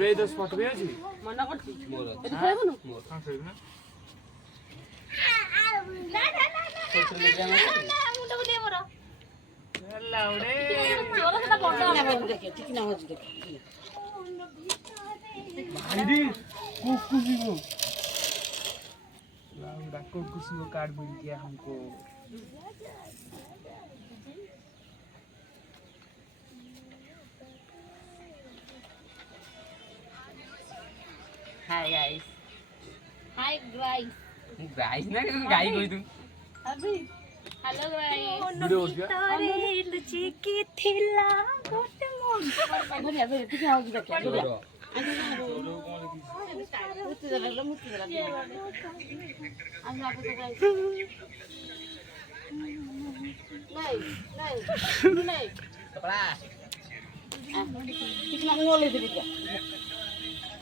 गुड़े तो स्पॉट पे अछि मना करती मोर एति खेबनु हां खेल ना ना ना ना ना मुंडा को दे मोर लाउडे जोर से बंद ना भाई देखे ठीक ना हो देखे भाईडी कुकुसी को लाउडा कुकुसी को कार्ड मिल गया हमको hi guys hi guys guys ना गाई कोई तुम अभी हेलो गाइस वीडियो हो गया तोरे लुची की थिला गोटे मोन बढ़िया बढ़िया ठीक है होगी देखे मुत्ती दला हम आप तो गाइस नहीं कपड़ा ठीक ना मोले दे दिया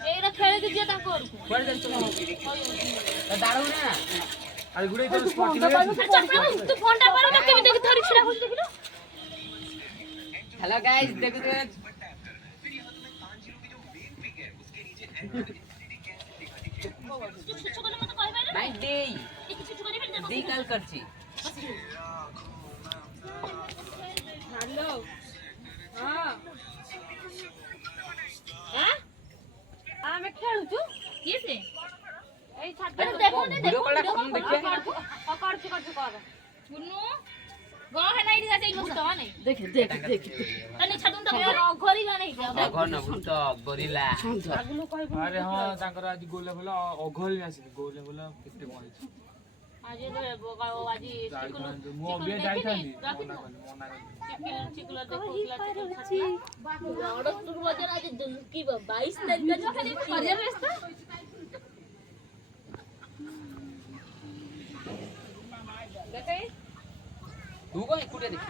एरा खेले दीजिए ताको कोड़ दे तुम दाड़ू ना अरे गुड़े तो स्पॉट पे अच्छा तू फोन टा करो ना केमी देखि थोड़ी छिड़ा होई देखिलो हेलो गाइस देखो तो छुछु कोने मत कहबे ना नाइट डे एक छुछु कोने फिर दी कल करची हेलो हां हां आमे खेलुछु किसे ए छात देखो ने वीडियो कॉल टा देखिए करछु कर गुन्नू गो है नहीं दिया से भूत है नहीं देख देख देख तने छातुन तो घरी गा नहीं घर न भूत गोरिल्ला आगुलो कहबो अरे हां ताकर आज गोले बोला अघल आसी गोले बोला केते कोन आज तो आज मो अबे जाई थांदी मना चिकुला देखो किला ऑर्डर टूर बजार आज की 22 तारीख का खाली खरिया रास्ता देखे तू को कुटे देख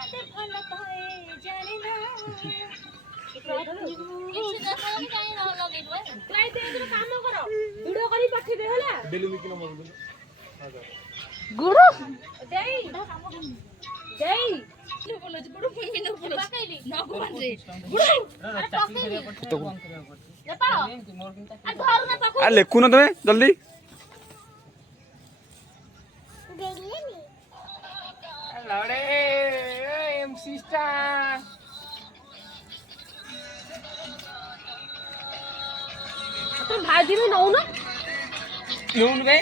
एते फल कहे जाने ना किसी देखो नहीं ना लगे ट्राई दे इधर काम करो वीडियो करी पठी दे होला डेली मिकी नंबर दे गुडू देई देई नु बोलो गुडू फोन में न बोलो पकाइली न कोन रे गुडू अरे पकाइली ले पाओ अरे घर ना पकाओ आ लेखु न तमे जल्दी लाउडे एमसी स्टार तुम भाई दी में नौ ना नून गए